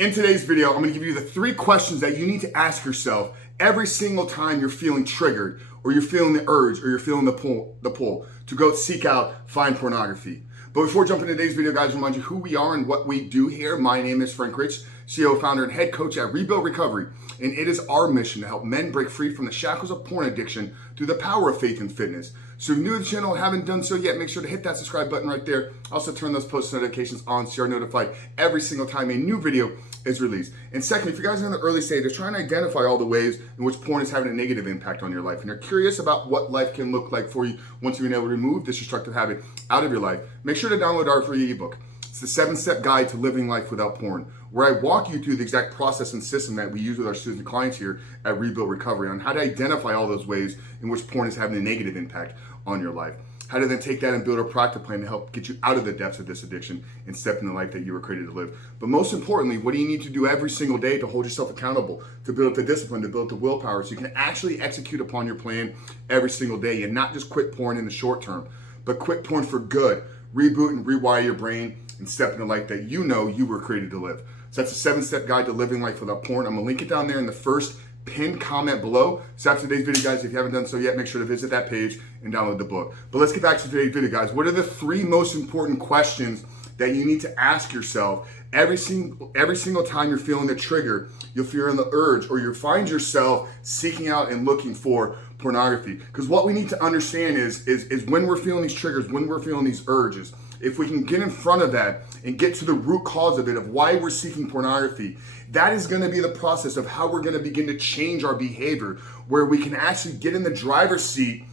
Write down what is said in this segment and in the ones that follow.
In today's video, I'm going to give you the 3 questions that you need to ask yourself every single time you're feeling triggered, or you're feeling the urge, or you're feeling the pull to go seek out, find pornography. But before jumping into today's video, guys, remind you who we are and what we do here. My name is Frank Rich, CEO, founder, and head coach at Rebuild Recovery. And it is our mission to help men break free from the shackles of porn addiction through the power of faith and fitness. So if you're new to the channel and haven't done so yet, make sure to hit that subscribe button right there. Also turn those post notifications on so you're notified every single time a new video is released. And second, if you guys are in the early stages, trying to identify all the ways in which porn is having a negative impact on your life, and you're curious about what life can look like for you once you've been able to remove this destructive habit out of your life, make sure to download our free ebook. It's the 7-step guide to living life without porn, where I walk you through the exact process and system that we use with our students and clients here at Rebuild Recovery on how to identify all those ways in which porn is having a negative impact on your life. How to then take that and build a practical plan to help get you out of the depths of this addiction and step in the life that you were created to live. But most importantly, what do you need to do every single day to hold yourself accountable, to build up the discipline, to build up the willpower so you can actually execute upon your plan every single day and not just quit porn in the short term, but quit porn for good, reboot and rewire your brain and step in the life that you know you were created to live. So that's a 7-step guide to living life without porn. I'm gonna link it down there in the first pinned comment below. So after today's video, guys, if you haven't done so yet, make sure to visit that page and download the book. But let's get back to today's video, guys. What are the 3 most important questions that you need to ask yourself every single time you're feeling the trigger, you're feeling the urge, or you find yourself seeking out and looking for pornography? Because what we need to understand is when we're feeling these triggers, when we're feeling these urges, if we can get in front of that and get to the root cause of it, of why we're seeking pornography, that is going to be the process of how we're going to begin to change our behavior, where we can actually get in the driver's seat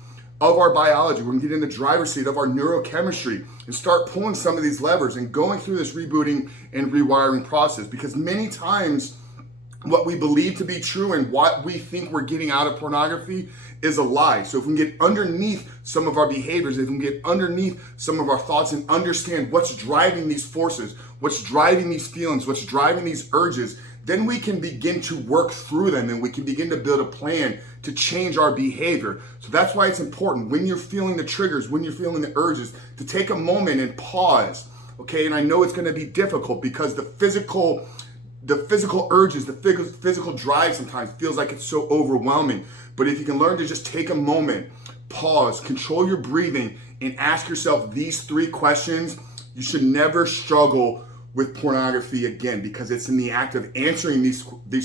of our biology. We can get in the driver's seat of our neurochemistry and start pulling some of these levers and going through this rebooting and rewiring process. Because many times what we believe to be true and what we think we're getting out of pornography is a lie. So if we can get underneath some of our behaviors, if we can get underneath some of our thoughts and understand what's driving these forces, what's driving these feelings, what's driving these urges, then we can begin to work through them and we can begin to build a plan to change our behavior. So that's why it's important when you're feeling the triggers, when you're feeling the urges, to take a moment and pause, okay? And I know it's gonna be difficult because the physical urges, the physical drive sometimes feels like it's so overwhelming. But if you can learn to just take a moment, pause, control your breathing, and ask yourself these 3 questions, you should never struggle with pornography again, because it's in the act of answering these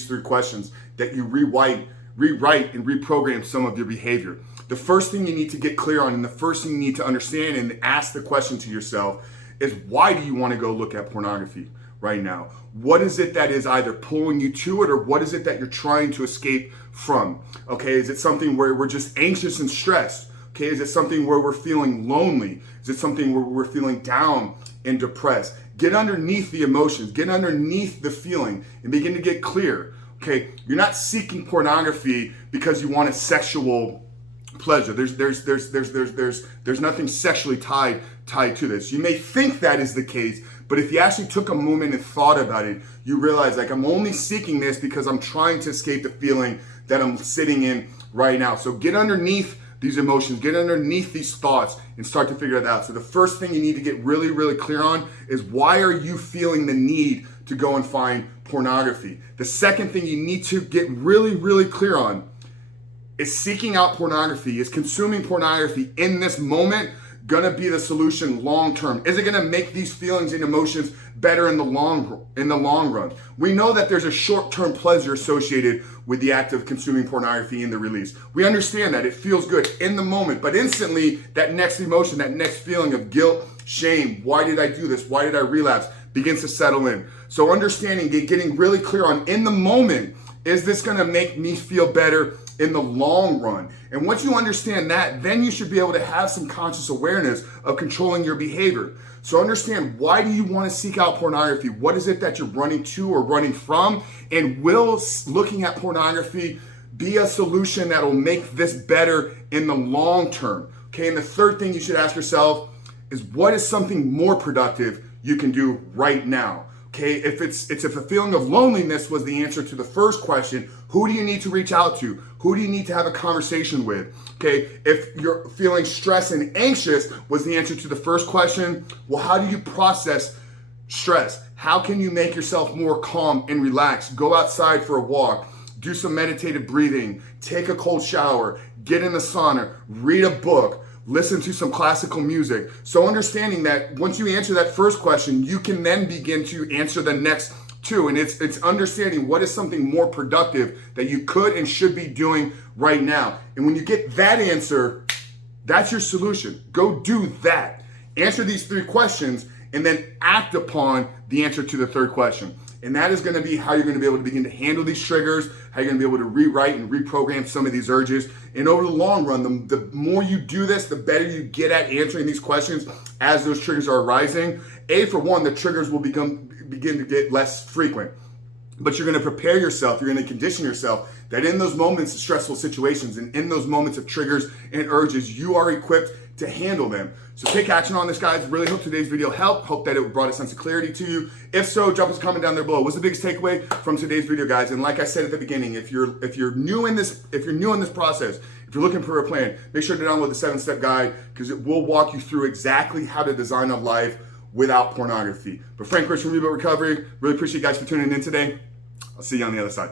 3 questions that you rewrite and reprogram some of your behavior. The first thing you need to get clear on, and the first thing you need to understand and ask the question to yourself is, why do you want to go look at pornography right now? What is it that is either pulling you to it, or what is it that you're trying to escape from? Okay, is it something where we're just anxious and stressed? Okay, is it something where we're feeling lonely? Is it something where we're feeling down and depressed? Get underneath the emotions, get underneath the feeling, and begin to get clear. Okay, you're not seeking pornography because you want a sexual pleasure. There's nothing sexually tied to this. You may think that is the case, but if you actually took a moment and thought about it, you realize, like, I'm only seeking this because I'm trying to escape the feeling that I'm sitting in right now. So get underneath these emotions, get underneath these thoughts, and start to figure it out. So the first thing you need to get really, really clear on is, why are you feeling the need to go and find pornography? The second thing you need to get really, really clear on is, seeking out pornography, is consuming pornography in this moment gonna be the solution long term? Is it gonna make these feelings and emotions better in the long run? We know that there's a short-term pleasure associated with the act of consuming pornography in the release. We understand that it feels good in the moment, but instantly that next emotion, that next feeling of guilt, shame, why did I do this? Why did I relapse? Begins to settle in. So understanding, getting really clear on, in the moment, is this gonna make me feel better in the long run? And once you understand that, then you should be able to have some conscious awareness of controlling your behavior. So understand, why do you want to seek out pornography? What is it that you're running to or running from? And will looking at pornography be a solution that will make this better in the long term? Okay, and the third thing you should ask yourself is, what is something more productive you can do right now? Okay, if a feeling of loneliness was the answer to the first question, who do you need to reach out to? Who do you need to have a conversation with? Okay, if you're feeling stressed and anxious was the answer to the first question, well, how do you process Stress. How can you make yourself more calm and relaxed? Go outside for a walk. Do some meditative breathing. Take a cold shower. Get in the sauna. Read a book. Listen to some classical music. So understanding that once you answer that first question, you can then begin to answer the next two. And it's understanding what is something more productive that you could and should be doing right now. And when you get that answer, that's your solution. Go do that. Answer these 3 questions and then act upon the answer to the third question. And that is going to be how you're going to be able to begin to handle these triggers, how you're going to be able to rewrite and reprogram some of these urges. And over the long run, the more you do this, the better you get at answering these questions as those triggers are arising. For one, the triggers will begin to get less frequent. But you're going to prepare yourself, you're going to condition yourself that in those moments of stressful situations and in those moments of triggers and urges, you are equipped to handle them. So take action on this, guys. Really hope today's video helped. Hope that it brought a sense of clarity to you. If so, drop us a comment down there below. What's the biggest takeaway from today's video, guys? And like I said at the beginning, if you're new in this process, if you're looking for a plan, make sure to download the 7-step guide because it will walk you through exactly how to design a life without pornography. But Frank Rich from Ebook Recovery, really appreciate you guys for tuning in today. I'll see you on the other side.